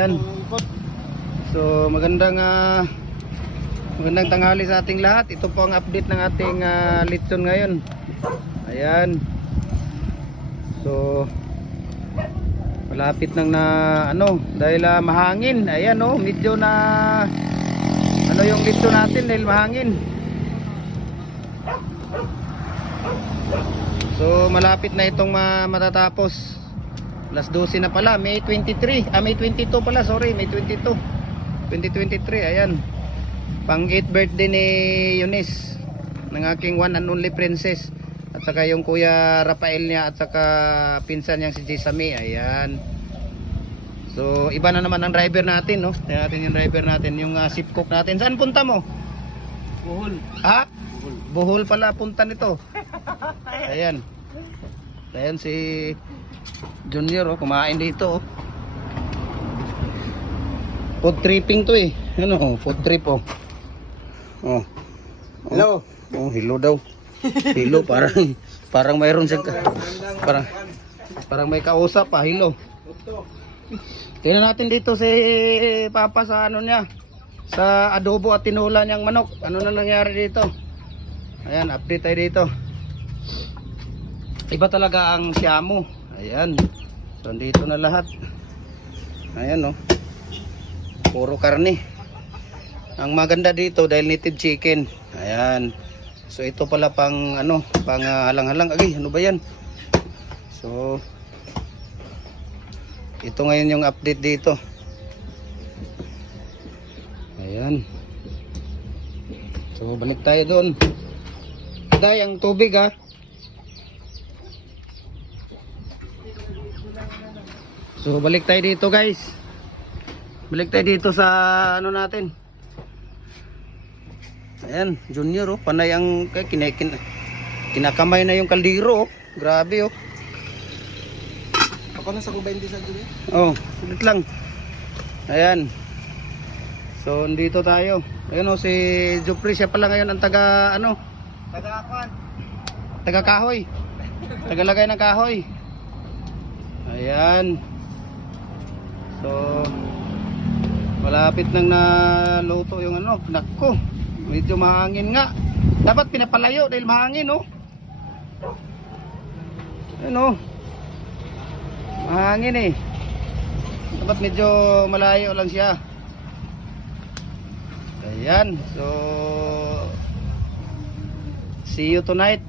Ayan. So magandang tanghali sa ating lahat. Ito po ang update ng ating lechon ngayon. Ayan. So malapit nang dahil mahangin. Ayan medyo na yung lechon natin dahil mahangin. So malapit na itong matatapos. Alas 12 na pala, May 23, May 22 pala, sorry, May 22 2023, ayan. Pang 8th birthday ni Eunice, ng aking one and only princess. At saka yung kuya Rafael niya, at saka pinsan niyang si Jisami, ayan. So iba na naman ang driver natin, no? Tingnan natin yung driver natin, yung ship cook natin. Saan punta mo? Bohol. Ha? Bohol pala punta nito. Ayan. Ayan si Junior, kumain dito. Food tripping to eh. Food trip oh. Hello. Hello daw. Hello, parang mayroon siyang parang may kausap pa. Hello. Tingnan natin dito si Papa sa niya, sa adobo at tinola niyang manok. Ano na nangyari dito? Ayan, update tayo dito. Iba talaga ang Siamo. Ayan. So dito na lahat. Ayan puro karne. Ang maganda dito dahil native chicken. Ayan. So ito pala pang pang halang-halang. Ano ba yan? So ito ngayon yung update dito. Ayan. So balik tayo doon. Day, ang tubig ha. So balik tayo dito guys. Balik tayo dito sa natin. Ayan, Junior panay ang kinakamay na yung kaldero Grabe Ako na sa kubain din sa Junior. ulit lang. Ayan. So dito tayo. Ayun si Jupri, siya pala ngayon ang taga kahoy. Tagalagay ng kahoy. Ayan. So malapit nang naluto yung Nako, medyo mahangin nga. Dapat pinapalayo dahil mahangin mahangin eh. Dapat medyo malayo lang siya. Ayan. So see you tonight.